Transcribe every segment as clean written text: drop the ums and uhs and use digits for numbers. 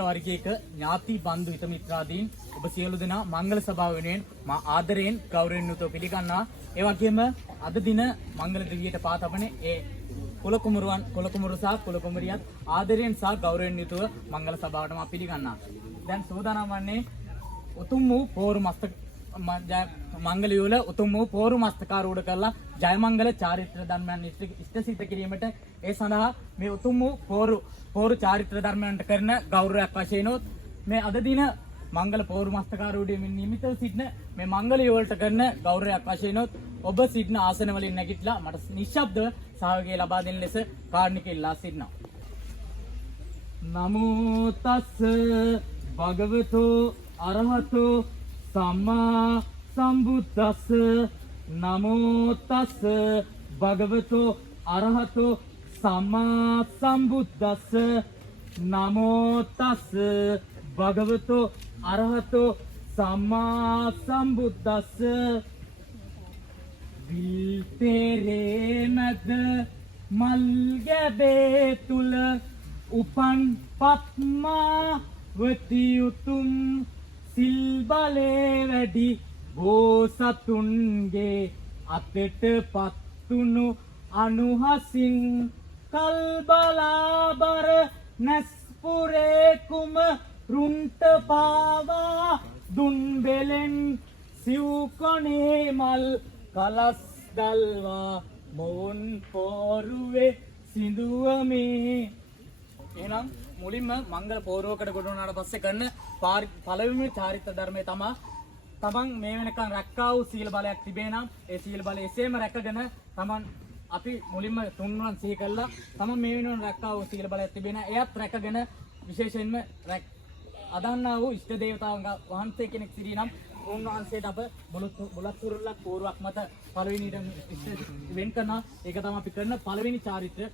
වර්ගයක ඥාති බන්දු හිත මිත්‍රාදීන් ඔබ සියලු දෙනා මංගල සභාව වෙනුවෙන් මා ආදරයෙන් ගෞරවයෙන් යුතුව පිළිගන්නවා. ඒ වගේම අද දින මංගල දිවියට පා තබන ඒ කුලකුමරු සහ කුලකුමරියත් ආදරයෙන් සහ ගෞරවයෙන් යුතුව මංගල සභාවට මා පිළිගන්නවා. දැන් සෝදානම් වන්නේ උතුම් වූ පෝරු මස්තක මංගල යුවල උතුම් වූ පෝරු මස්තකාරූඪ කරලා ජයමංගල චාරිත්‍ර ධර්මයන් ඉෂ්ට සිද්ධ කිරීමට ඒ සඳහා මේ උතුම් වූ පෝරු චාරිත්‍ර ධර්මයන්ට කරන ගෞරවයක් වශයෙන් මේ අද දින මංගල පෝරු මස්තකාරූඪයෙන් නියමිතව සිටින මේ මංගල යුවලට කරන ගෞරවයක් වශයෙන් ඔබ සිටින ආසන වලින් නැගිටලා මට නිශ්ශබ්දව සහයෝගය ලබා දෙන ලෙස කාරුණික ඉල්ලා සිටිනවා. නමෝ තස්ස භගවතෝ අරහතෝ සම්මා සම්බුද්දස්ස. නමෝ තස්ස භගවතෝ අරහතෝ සම්මා සම්බුද්දස්ස. නමෝ තස්ස භගවතෝ අරහතෝ සම්මා සම්බුද්දස්ස. විල් තෙරේ මැද මල් ගැබේ තුල උපන් පත්මාවති උතුම් සිල් බලේ වැඩි බෝසතුන්ගේ අතට පත්තුණු අනුහසින් කල්බලාබර නැස්පුරේ කුම රුන්ට පාවා දුන් බෙලෙන් සිව්කොනේ මල් කලස් දල්වා මොවුන් පෝරුවේ සිඳුවමේ. එහෙනම් මුලින්ම මංගල පෝරුවකට ගොඩ වුණාට පස්සේ කරන පළවෙනි චාරිත්‍ර ධර්මය තමයි තමන් මේ වෙනකන් රැක්කා වූ සීල බලයක් තිබේ නම් ඒ සීල බලය එසේම රැකගෙන තමන් අපි මුලින්ම තුන්වන් සිහි කළා. තමන් මේ වෙනුවෙන් රැක්කා වූ සීල බලයක් තිබේ නම් එයත් රැකගෙන විශේෂයෙන්ම අදන්නා වූ ඉෂ්ට දේවතාවුන් වහන්සේ කෙනෙක් සිටී නම් උන්වහන්සේට අප බුලත් කුරුල්ලක් පෝරුවක් මත පළවෙනිට වෙන් කරනවා. ඒක තමයි අපි කරන පළවෙනි චාරිත්‍ර.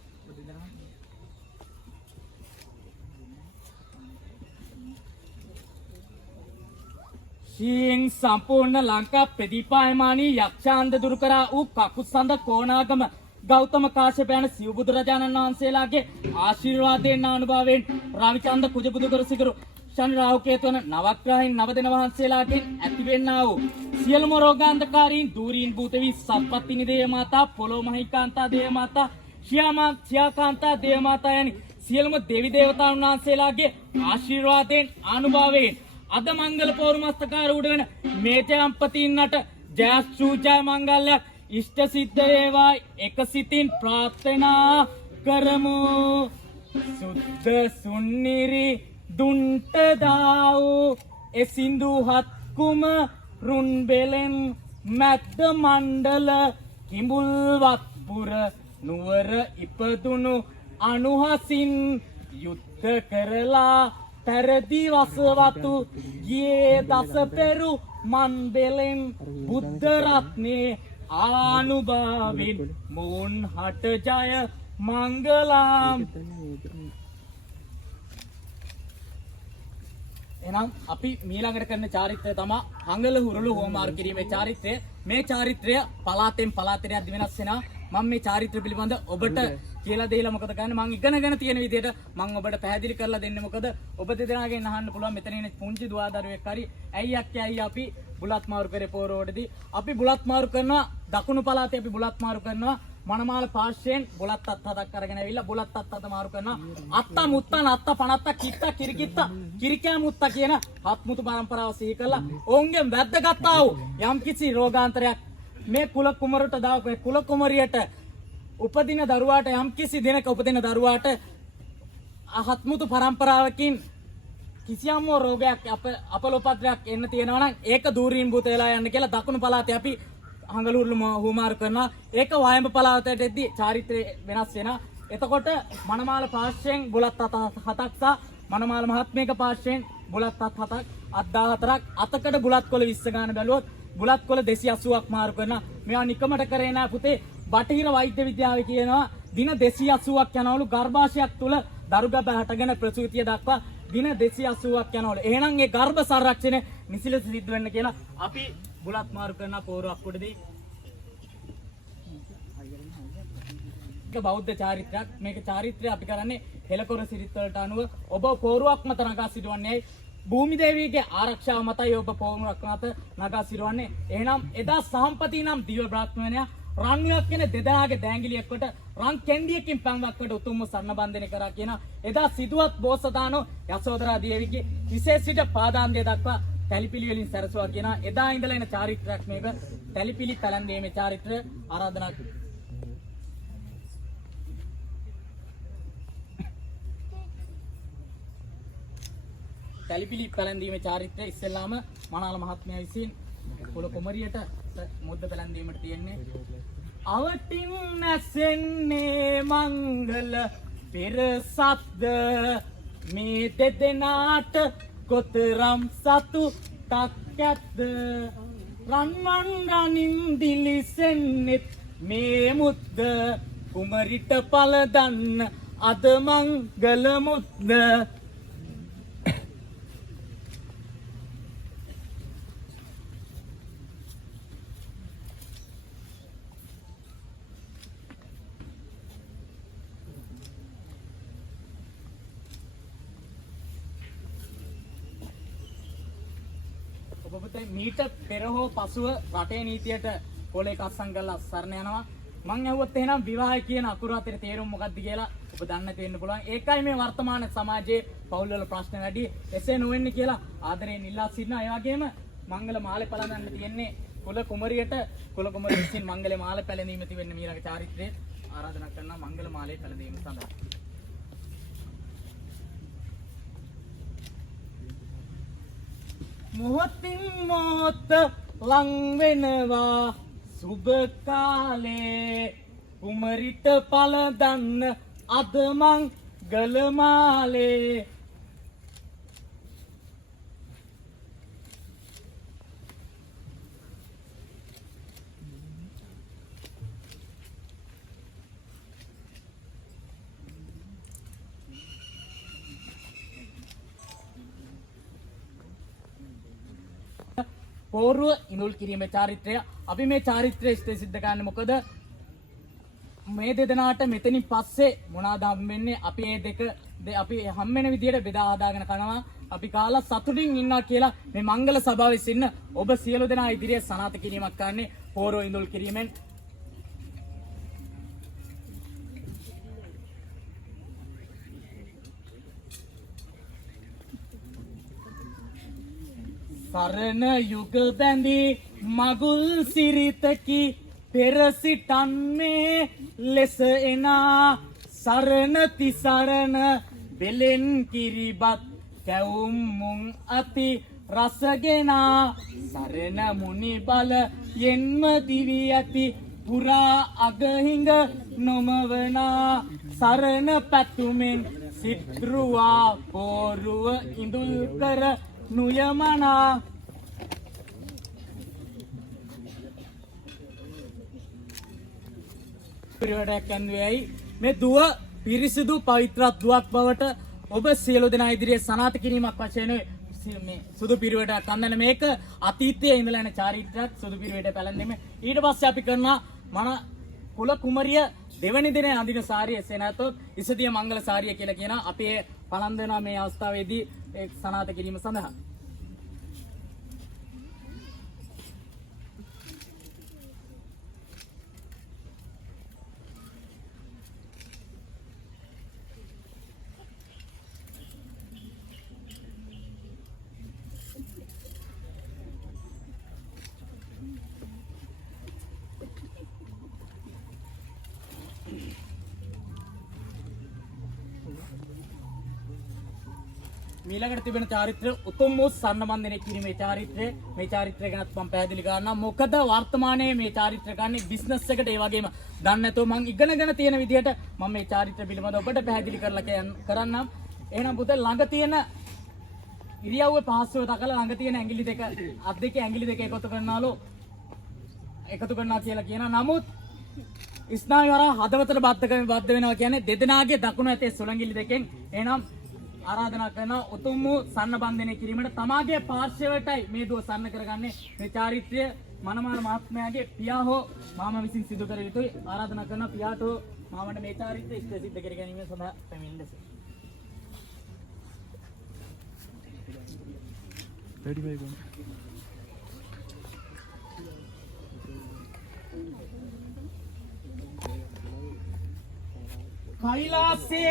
ශීන් සම්පූර්ණ ලංකා ප්‍රතිපායමානී යක්ෂාන්ද දුරු කරා වූ කකුසඳ කෝණාගම ගෞතම කාශ්‍යප යන සිව් බුදුරජාණන් වහන්සේලාගේ ආශිර්වාදයෙන් අනුභවයෙන් රවිචන්ද කුජබුදුකර සිගුරු ශනි රාහු කේතු වන නවග්‍රහයන් නවදෙන වහන්සේලාගෙන් ඇතිවෙන්නා වූ සියලුම රෝගාන්ධකාරීන් දූරීන් භූතවි සත්පත්තිනි දේව මාතා පොළොව මහිකාන්තා දේව මාතා ශ්‍යාකාන්තා දේව මාතා යනි සියලුම දෙවි දේවතාවුන් වහන්සේලාගේ ආශිර්වාදයෙන් අනුභවයෙන් අද මංගල පෝරු මස්තකාරූඪ වෙන මේ ජයම්පතින්නට ජයසූජය මංගල්‍යයක් ඉෂ්ට සිද්ධ වේවා එක සිතින් ප්‍රාර්ථනා කරමු. සුද්ධ සුන්නිරි දුන්ට දාවු එසිඳුහත් කුම රුන් බෙලෙන් මැද්ද මණ්ඩල කිඹුල්වත්පුර නුවර ඉපදුණු අනුහසින් යුද්ධ කරලා පැරදි වසවතු ගියේ දස පෙරු මන් බෙලෙන් බුද්ධ රත්නේ ආනුභාවින් මොවුන් හට ජය මංගලම්. එහෙනම් අපි මීළඟට කරන චාරිත්‍රය තමයි හංගල හුරුළු හෝමාරු කිරීමේ චාරිත්‍රය. මේ චාරිත්‍රය පළාතෙන් පළාතට වෙනස් වෙනවා. මම මේ චාරිත්‍ර පිළිබඳ ඔබට කියලා දෙයිලා මොකද ගන්න මම ඉගෙනගෙන තියෙන විදිහට මම ඔබට පැහැදිලි කරලා දෙන්නේ. මොකද ඔබ දෙදෙනාගෙන් අහන්න පුළුවන් මෙතන ඉන්න පුංචි දුවදරුවෙක් හරි ඇයි අපි බුලත් මාරු කරේ පෝරවලදී අපි බුලත් මාරු කරනවා. දකුණු පළාතේ අපි බුලත් මාරු කරනවා. මනමාල පාර්ශ්වයෙන් බුලත් අත් හතක් අරගෙන ඇවිල්ලා බුලත් අත් හත මාරු කරනවා. අත්ත මුත්ත නත්ත පනත්ත කිත්ත කිරිකිත්ත කිරිකෑ මුත්ත කියන හත් මුතු පරම්පරාව සිහි කරලා ඔවුන්ගෙන් වැද්දගත්තා වූ යම්කිසි රෝගාන්තරයක් මේ කුල කුමරට දාව කුල කුමරියට උපදින දරුවාට යම්කිසි දිනක උපදින දරුවාට හත්මුතු පරම්පරාවකින් කිසියම් රෝගයක් අපලෝපද්‍රයක් එන්න තියෙනවා නම් ඒක දූරීන් භූත වෙලා යන්න කියලා දකුණු පළාතේ අපි හංගලූරුළු හුමාරු කරනවා. ඒක වයඹ පළාතට එද්දී චාරිත්‍රය වෙනස් වෙනවා. එතකොට මනමාල පාර්ශ්වයෙන් බුලත් අත් හතක් සහ මනමාල මහත්මේක පාර්ශ්වයෙන් බුලත් අත් හතක් අත් 14ක් අතකට බුලත් කොළ 20 ගාන බැලුවොත් බුලත් කොළ 280ක් මාරු කරනවා. මේවා නිකමට කරේ නෑ පුතේ. බටහිර වෛද්‍ය විද්‍යාවේ කියනවා දින 280ක් යනවලු ගර්භාෂයක් තුල දරුගබ හටගෙන ප්‍රසූතිය දක්වා දින 280ක් යනවලු. එහෙනම් ඒ ගර්භ සංරක්ෂණය නිසිලස සිද්ධ වෙන්න කියලා අපි බුලත් මාරු කරන පෝරුවක් උඩදී බෞද්ධ චාරිත්‍රයක්. මේක චාරිත්‍රය අපි කරන්නේ හෙළකොර සිරිත් වලට අනුව ඔබ පෝරුවක් මත නගා සිටවන්නේ භූමි දේවියගේ ආරක්ෂාව මතයි ඔබ පෝරුවක් මත නගා සිටවන්නේ. එහෙනම් එදා සහම්පති නම් දිව්‍ය බ්‍රාහ්මණයා රන්වියක් කියන දෙදෙනාගේ දෑංගිලියක් කොට රන් කෙන්ඩියකින් පැන්වක් කොට උතුම්ම සන්න බන්ධනය කරා කියන එදා සිදුවත් බෝසතාණෝ යසෝදරා දේවියගේ හිසේ සිට පාදාන්තය දක්වා තැලිපිලි වලින් සැරසුවා කියන එදා ඉඳලා එන චාරිත්‍රාක් මේක. තැලිපිලි පැලැන්වීමේ චාරිත්‍රය ආරාධනා කරනවා. තැලිපිලි පැලැන්වීමේ චාරිත්‍රය ඉස්සෙල්ලාම මනාල මහත්මයා විසින් කුල කුමරියට මුද්ද පැලැන්වීමට තියෙන්නේ. අවටින් නැසෙන්නේ මංගල පෙරසත්ද මේ දෙදෙනාට කොතරම් සතුටක් ඇද්ද. රන්වන් රනින් දිලිසෙන්නෙත් මේ මුද්ද කුමරිට පලදන්න අද මංගල මුද්ද. මීට පෙර හෝ පසුව රටේ නීතියට කොලේ කස්සම් කරලා සරණ යනවා. මං ඇහුවොත් එහෙනම් විවාහය කියන අකුරු අතර තේරුම මොකක්ද කියලා ඔබ දන්න තියෙන්න පුළුවන්. ඒකයි මේ වර්තමාන සමාජයේ පවුල් වල ප්‍රශ්න වැඩි. එසේ නොවෙන්න කියලා ආදරයෙන් ඉල්ලා සිටිනවා. ඒ වගේම මංගල මාලේ පළඳන්න තියෙන්නේ කුල කුමරියට. කුල කුමරිය විසින් මංගල මාලේ පැලඳීම තිබෙන්නේ මීළඟ චාරිත්‍රයේ ආරාධනා කරනවා මංගල මාලේ පැලඳීම සඳහා. මොහොතින් මොහොත ලං වෙනවා සුබ කාලේ කුමරිට පළදන්න අද මංගල මාලේ. පෝරුව ඉඳුල් කිරීමේ චාරිත්‍රය. අපි මේ චාරිත්‍රය ඉස්තේ සිද්ධ කරන්නේ මොකද මේ දෙදෙනාට මෙතනින් පස්සේ මොනවාද හම්බෙන්නේ. අපි මේ දෙක අපි හම්බෙන විදියට බෙදා හදාගෙන කනවා. අපි කාලා සතුටින් ඉන්නවා කියලා මේ මංගල සභාවේ ඉන්න ඔබ සියලු දෙනා ඉදිරියේ සනාථ කිරීමක් කරන්නේ පෝරුව ඉඳුල් කිරීමෙන්. සරණ යුග බැඳි මගුල් සිරිතකි පෙරසිටන්නේ ලෙස එනා සරණ තිසරණ බෙලෙන් කිරිබත් කැවුම් මුං අති රසගෙනා සරණ මුනි බල යෙන්ම දිවි ඇති පුරා අගහිඟ නොමවනා සරණ පැතුමෙන් සිත්රුවා පෝරුව ඉඳුල් කර නුයමනා. පිරිවැඩයක් ඇන්වේයි මේ දුව පිරිසිදු පවිත්‍රාත් දුවක් බවට ඔබ සියලු දෙනා ඉදිරියේ සනාථ කිරීමක් වශයෙන් මේ සුදු පිරිවැඩයක් අඳින මේක අතීතයේ ඉඳලා යන චාරිත්‍රාක් සුදු පිරිවැඩ පැලැන්වීම. ඊට පස්සේ අපි කරනවා මන කුල කුමරිය දෙවනි දිනේ අඳින සාරිය එසේ නැතොත් ඉසදිය මංගල සාරිය කියලා කියනවා. අපි පළඳිනවා මේ අවස්ථාවේදී සනාථ කිරීම සඳහා. ඊළඟට තිබෙන චාරිත්‍රය උතුම් වූ සම්බන්ධනය කිරීමේ චාරිත්‍රය. මේ චාරිත්‍රය ගැන මම පැහැදිලි කරනවා. මොකද වර්තමානයේ මේ චාරිත්‍ර ගන්නේ බිස්නස් එකට ඒ වගේම දන්නේ නැතුව මම ඉගෙනගෙන තියෙන විදිහට මම මේ චාරිත්‍ර පිළිබඳව ඔබට පැහැදිලි කරලා කරන්නම්. එහෙනම් පුතේ ළඟ තියෙන ඉරියව්වේ පහසුව දකලා ළඟ තියෙන ඇඟිලි දෙක අත් දෙකේ ඇඟිලි දෙක එකතු කරනවා කියලා කියනවා. නමුත් ස්නායු හරහා හදවතට බද්ධ වෙනවා කියන්නේ දෙදෙනාගේ දකුණු ඇතේ සුළඟිලි දෙකෙන්. එහෙනම් ආරාධනා කරන උතුම් වූ සන්න බන්ධනය කිරීමට තමාගේ පාර්ශවයටයි මේ දුව සන්න කරගන්නේ. මේ චාරිත්‍රය මනමාල මහත්මයාගේ පියා හෝ මාමා විසින් සිදු කර යුතුයි. ආරාධනා කරන පියාට මාමට මේ චාරිත්‍රය ඉෂ්ට සිද්ධ කර ගැනීම සඳහා පැමිණ ලෙස कैलासे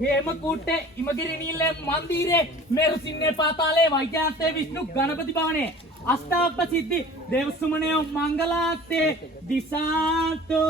हेमकूटे इमगिरिनीले मंदिरे मेरु सिन्ने पाताले वैजनाथे विष्णु गणपति भवने अष्टापसिद्धि देवसुमने मंगलाते दिशातो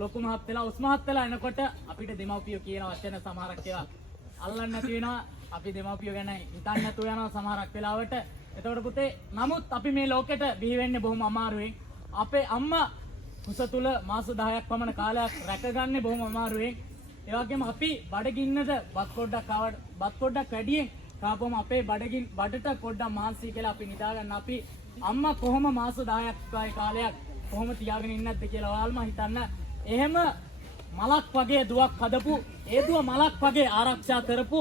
ලොකු මහත් වෙලා උස් මහත් වෙලා එනකොට අපිට දෙමව්පියෝ කියන වචන සමහරක් ඒවා අල්ලන්න නැති වෙනවා අපි දෙමව්පියෝ ගැන හිතන්න නැතුව යනවා සමහරක් වෙලාවට එතකොට පුතේ නමුත් අපි මේ ලෝකෙට බිහි වෙන්නේ බොහොම අමාරුවෙන් අපේ අම්මා කුස තුල මාස 10ක් පමණ කාලයක් රැකගන්නේ බොහොම අමාරුවෙන් ඒ වගේම අපි බඩගින්නට බත් පොඩ්ඩක් වැඩියෙන් කාපුවම අපේ බඩට පොඩ්ඩක් මාන්සි කියලා අපි නිදා ගන්න අපි අම්මා කොහොම මාස 10ක් කාලයක් කොහොම තියාගෙන ඉන්නද කියලා ඔයාලම හිතන්න එහෙම මලක් වගේ දුවක් හදපු ඒ දුව මලක් වගේ ආරක්ෂා කරපු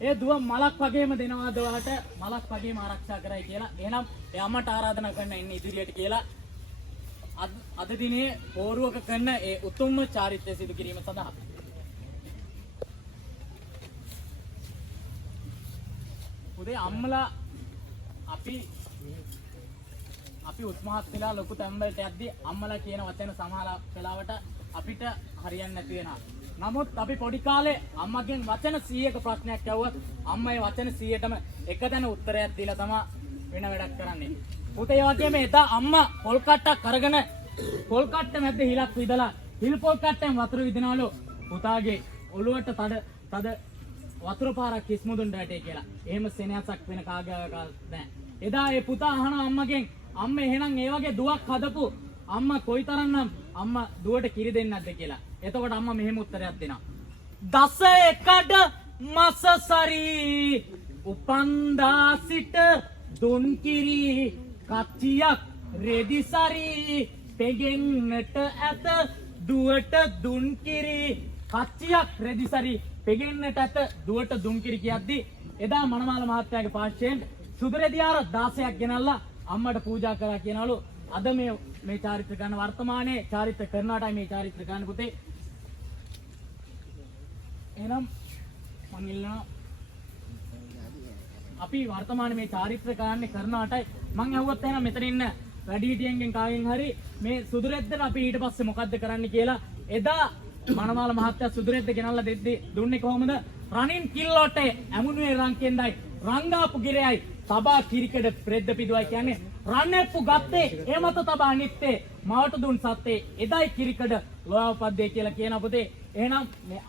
ඒ දුව මලක් වගේම දෙනවාද ඔයාලට මලක් වගේම ආරක්ෂා කරයි කියලා එහෙනම් ඒ අම්මට ආරාධනා කරන්න ඉන්නේ ඉදිරියට කියලා අද දිනේ පෝරුවක කරන ඒ උතුම්ම චාරිත්‍රය සිදු කිරීම සඳහා උදේ අම්මලා අපි උත්මහත් වෙලා ලොකු තැම්බලට යද්දී අම්මලා කියන වචන සමහර වෙලාවට අපිට හරියන්නේ නැති වෙනවා. නමුත් අපි පොඩි කාලේ අම්මගෙන් වචන 100ක ප්‍රශ්නයක් ඇහුවත් අම්මා ඒ වචන 100ටම එකදැන උත්තරයක් දීලා තමයි වෙන වැඩක් කරන්නේ. පුතේ ඒ වගේම එදා අම්මා පොල් කට්ටක් අරගෙන පොල් කට්ට මැද්දේ හිලක් විදලා හිල් පොල් කට්ටෙන් වතුර විදිනවලු පුතාගේ ඔළුවට තද වතුර පාරක් කිස්මුදුන් දැටේ කියලා. එහෙම සෙනෙහසක් වෙන කාගේවත් නැහැ. එදා ඒ පුතා අහන අම්මගෙන් අම්මා එහෙනම් ඒ වගේ දුවක් හදපු අම්මා කොයිතරම්නම් අම්මා දුවට කිරි දෙන්නේ නැද්ද කියලා. එතකොට අම්මා මෙහෙම උත්තරයක් දෙනවා. දස එකඩ මසසරි උපන්දා සිට දුන් කිරි කච්චියක් රෙදිසරි පෙගෙන්නට ඇත දුවට දුන් කිරි කච්චියක් රෙදිසරි පෙගෙන්නට ඇත දුවට දුන් කිරි කියද්දී එදා මනමාල මහත්තයාගේ පාර්ශ්වයෙන් සුදුරෙදියාර 16ක් ගෙනල්ලා අම්මට පූජා කරා කියනවලු අද මේ චාරිත්‍ර කරන වර්තමානයේ චාරිත්‍ර කරනාටයි මේ චාරිත්‍ර කරන්න පුතේ එහෙනම් මම ඉල්ලනවා අපි වර්තමානයේ මේ චාරිත්‍ර කරන්නේ කරනාටයි මම අහුවත් එහෙනම් මෙතන ඉන්න වැඩිහිටියන්ගෙන් කාගෙන් හරි මේ සුදුරෙද්දට අපි ඊට පස්සේ මොකද්ද කරන්න කියලා එදා මනමාල මහත්තයා සුදුරෙද්ද ගෙනල්ලා දෙද්දි දුන්නේ කොහොමද රණින් කිල්ලෝටේ ඇමුණුවේ රංකෙන්දයි රංගාපු ගිරයයි තබා කිරිකඩ ප්‍රෙද්ද පිදුවයි කියන්නේ රණෙප්පු ගත්තේ ඒ මත තබා නිත්තේ මවට දුන් සත්තේ එදයි කිරිකඩ ලෝවපද්දේ කියලා කියන පුතේ එහෙනම් මේ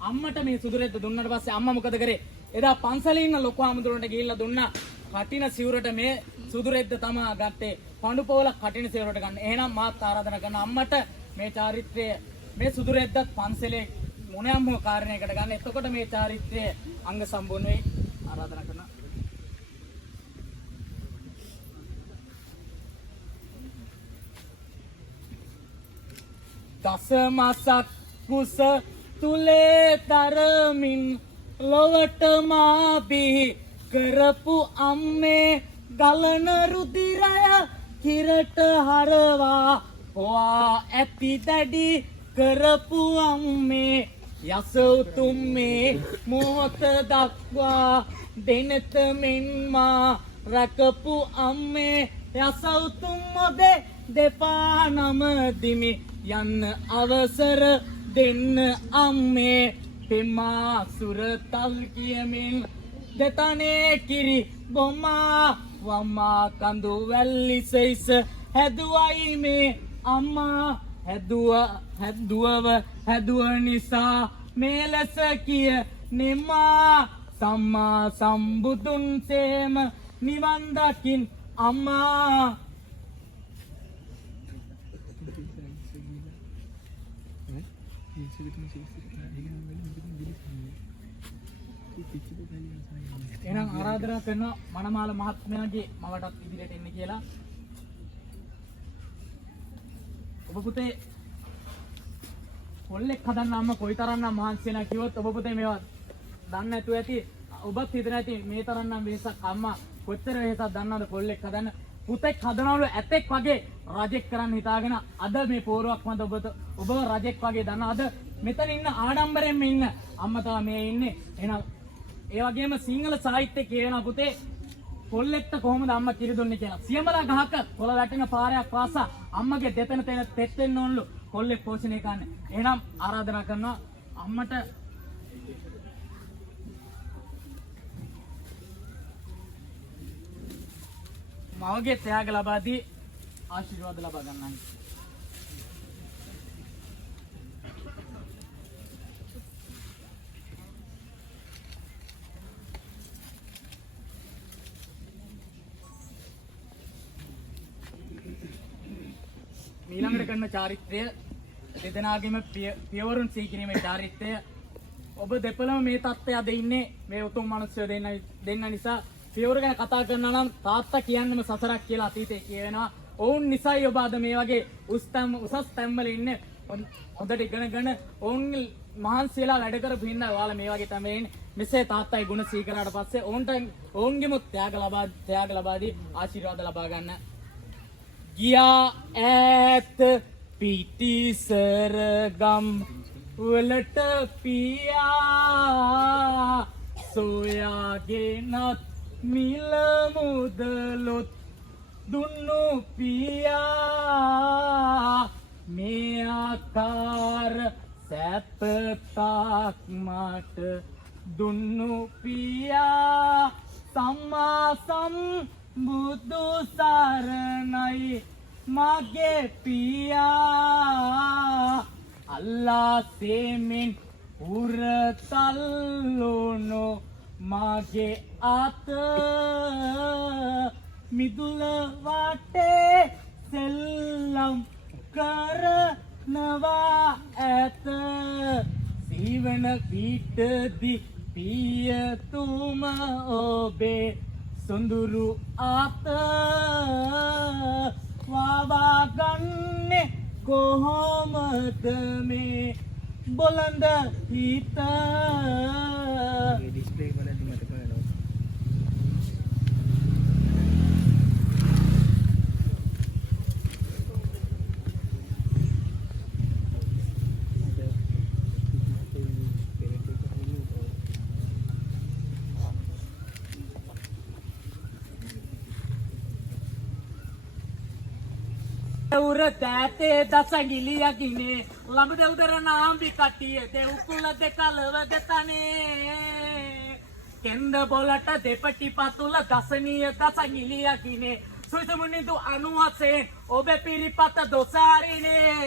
අම්මට මේ සුදුරෙද්ද දුන්නාට පස්සේ අම්මා මොකද කරේ එදා පන්සලේ ඉන්න ලොකු ආමුදුරන්ට ගිහිල්ලා දුන්නා කටින සිවුරට මේ සුදුරෙද්ද තමා ගත්තේ පඳු පොවල කටින සිවුරට ගන්න එහෙනම් මාත් ආරාධනා කරන අම්මට මේ චාරිත්‍රය මේ සුදුරෙද්දත් පන්සලේ මොනියම් හෝ කාරණයකට ගන්න එතකොට මේ චාරිත්‍රය අංග සම්පූර්ණ වෙයි ආරාධනා කරනවා දස මාසක් කුස තුලේ තරමින් ලොවට මා බිහි කරපු අම්මේ ගලන රුධිරය කිරට හරවා හොවා ඇති දැඩි කරපු අම්මේ යස උතුම් මේ මොහොත දක්වා දෙනත මෙන්මා රකපු අම්මේ යස උතුම් ඔබේ දෙපා නම දිමි යන්න අවසර දෙන්න අම්මේ පෙමා සුරතල් කියමින් දෙතනේ කිරි බොමා වමා කඳු වැල්ලි සෙයිස හැදුවයි මේ අම්මා හැදුව නිසා මේ ලෙස කිය නෙමා සම්මා සම්බුදුන් සේම නිවන් දකින් අම්මා එහෙනම් ආරාධනා කරනවා මනමාල මහත්මයාගේ මවටත් ඉදිරියට එන්න කියලා. ඔබ පුතේ කොල්ලෙක් හදන්න අම්මා කොයිතරම්නම් මහන්සි වෙනා කිව්වොත් ඔබ පුතේ මේවා දන්නේ නැතුව ඇති. ඔබත් හිතන ඇති මේ තරම්නම් වෙහසක් අම්මා කොච්චර වෙහසක් දන්නවද කොල්ලෙක් හදන්න. පුතෙක් හදනවලු ඇතෙක් වගේ රජෙක් කරන්න හිතාගෙන අද මේ පෝරුවක් මත ඔබ රජෙක් වගේ දන්න අද මෙතන ඉන්න ආඩම්බරෙන්ම ඉන්න අම්මා තමයි මේ ඉන්නේ. එහෙනම් ඒ වගේම සිංහල සාහිත්‍යයේ කියන පුතේ කොල්ලෙක්ට කොහොමද අම්මා කිරි දුන්නේ කියලා. සියමලා ගහක කොළ වැටෙන පාරයක් පාසා අම්මගේ දෙතන තෙන තෙත් වෙන්න ඕනලු කොල්ලෙක් පෝෂණය කරන්න. එහෙනම් ආරාධනා කරනවා අම්මට මවගේ ත්‍යාග ලබා දී ආශිර්වාද ලබා ගන්නයි. ඊළඟට කරන චාරිත්‍රය දෙදෙනාගේම පියවරුන් සීකිරීමේ චාරිත්‍රය. ඔබ දෙපළම මේ තත්ත්වය අද ඉන්නේ මේ උතුම් මිනිස්සු දෙන්න නිසා පියවර ගැන කතා කරනවා නම් තාත්තා කියන්නම සසරක් කියලා අතීතේ කියවෙනවා. ඔවුන් නිසායි ඔබ අද මේ වගේ උසස් තැන්වල ඉන්නේ. හොඳට ඉගෙනගෙන ඔවුන් මහන්සියලා වැඩ කරපු හින්දා ඔයාලා මේ වගේ තමයි ඉන්නේ. මෙසේ තාත්තයි ගුණ සීකරාට පස්සේ ඔවුන්ගේම ත්‍යාග ලබා දී ආශිර්වාද ලබා ගන්න. ගියා ඈත පිටිසර ගම් වලට පියා සොයාගෙනත් මිල මුදලොත් දුන්නු පියා මේ ආකාර සැපතක් මට දුන්නු පියා සම්මා සම්බුදු සරණයි මගේ පියා අල්ලා සේමින් උරතල්ලුණු මගේ අත මිදුල වටේ සෙල්ලම් කරනවා ඇත සීවන පිටදි පියතුම ඔබේ සොඳුරු අත වවා ගන්නේ කොහොමද මේ බොළඳ හිත ඩිස්ප්ලේ වලදී මතක වෙනවා. උර තෑතේ දසගිලියකිනේ ළඹ උදර නාම්බි කටිය දෙව්කුල දෙකලව ගතනේ කෙන්ද බොලට දෙපටි පතුල දසනිය දසගිලියකිනේ සුසමුනිදු අනුවසේ ඔබ පිරිපත දොසාරිනේ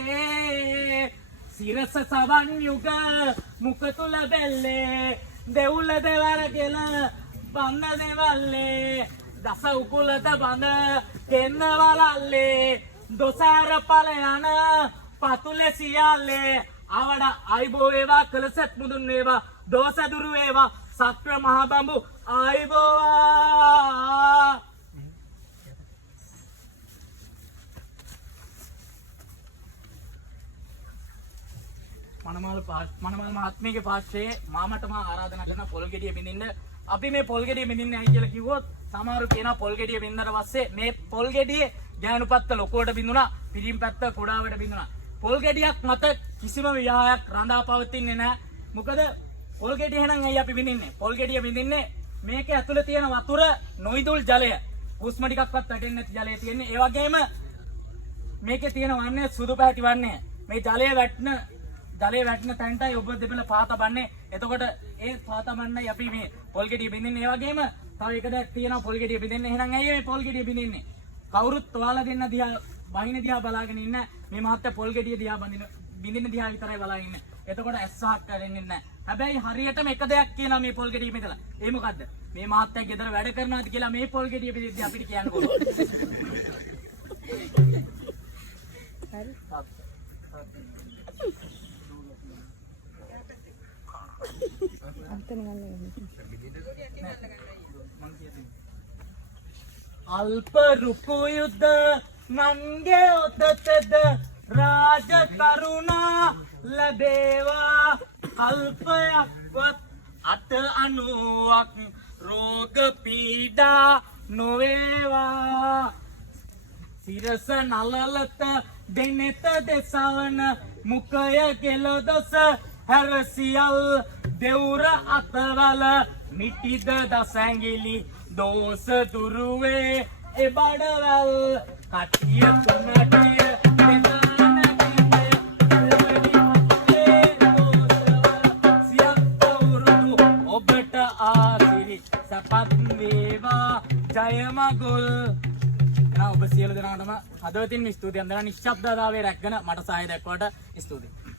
සිරස සවන් යුග මුක තුල බැල්ලේ දෙවුල දෙවරගෙන බන්න දෙවල්ලේ දස උකුලත බඳ කෙන්න වලල්ලේ දොසාර පල යන පතුලේ සියල්ලේ අවඩ අයිබෝ වේවා කලසත් මුදුන් වේවා දෝසදුරු වේවා සක්‍ර මහ බඹු අයිබෝවා මනමාල මහත්මියගේ පාර්ශ්වයේ මාමට මා ආරාධනා කරන පොල් ගෙඩිය බින්දින්න. අපි මේ පොල් ගෙඩිය බින්දින්න ඇයි කියලා කිව්වොත් සමහරු කියනවා පොල් ගෙඩිය බින්දට පස්සේ මේ පොල් ගෙඩියේ ගෑනු පැත්ත ලොකුවට බින්දුනා පිටින් පැත්ත කුඩාවට බින්දුනා. පොල් ගෙඩියක් මත කිසිම විහායක් රඳා පවතින්නේ නැහැ. මොකද පොල් ගෙඩිය එහෙනම් ඇයි අපි බින්දින්නේ? පොල් ගෙඩිය බින්දින්නේ මේක ඇතුලේ තියෙන වතුර නොයිදුල් ජලය. හුස්ම ටිකක්වත් වැටෙන්නේ නැති ජලය තියෙන්නේ. ඒ වගේම මේකේ තියෙන වන්නේ සුදු පැහැති වන්නේ. මේ ජලය වැටෙන තැනටයි ඔබ දෙපළ පා තබන්නේ. එතකොට ඒ පා තබන්නයි අපි මේ පොල් ගෙඩිය බින්දින්නේ. ඒ වගේම තව එක දෙයක් තියෙනවා පොල් ගෙඩිය බින්දින්නේ. එහෙනම් ඇයි මේ පොල් ගෙඩිය බින්දින්නේ? කවුරුත් ඔයාලා දෙන්න දිහා බහින දිහා බලාගෙන ඉන්න මේ මහත්තයා පොල් ගෙඩිය දිහා බින්දින දිහා විතරයි බලාගෙන ඉන්නේ. එතකොට ඇස්සහක් කරන්නේ නැහැ. හැබැයි හරියටම එක දෙයක් කියනවා මේ පොල් ගෙඩිය මෙතන. ඒ මොකද්ද? මේ මහත්තයා ගෙදර වැඩ කරනවාද කියලා මේ පොල් ගෙඩිය පිළිද්දී අපිට කියන්න පුළුවන්. හරි. අල්ප රුකු යුද්ධ නංගේ ඔතතද රාජ කරුණා ලැබේවා අල්පයක්වත් අත අනුවක් රෝග පීඩා නොවේවා සිරස නලලත දෙනෙත දෙසවන මුඛය කෙලදොස හැරසියල් දෙවුර අතවල මිටිද දසැඟිලි දෝස දුරුවේ එබඩවල් කටිය තුනටිය ඔබට ආසිරි සපත් වේවා ජයමගුල් ඔබ සියලු දෙනාටම හදවතින් ස්තුතියි. අන්දර නිශ්ශබ්දතාවයේ රැක්ගෙන මට සහාය දක්වන්නට ස්තුතියි.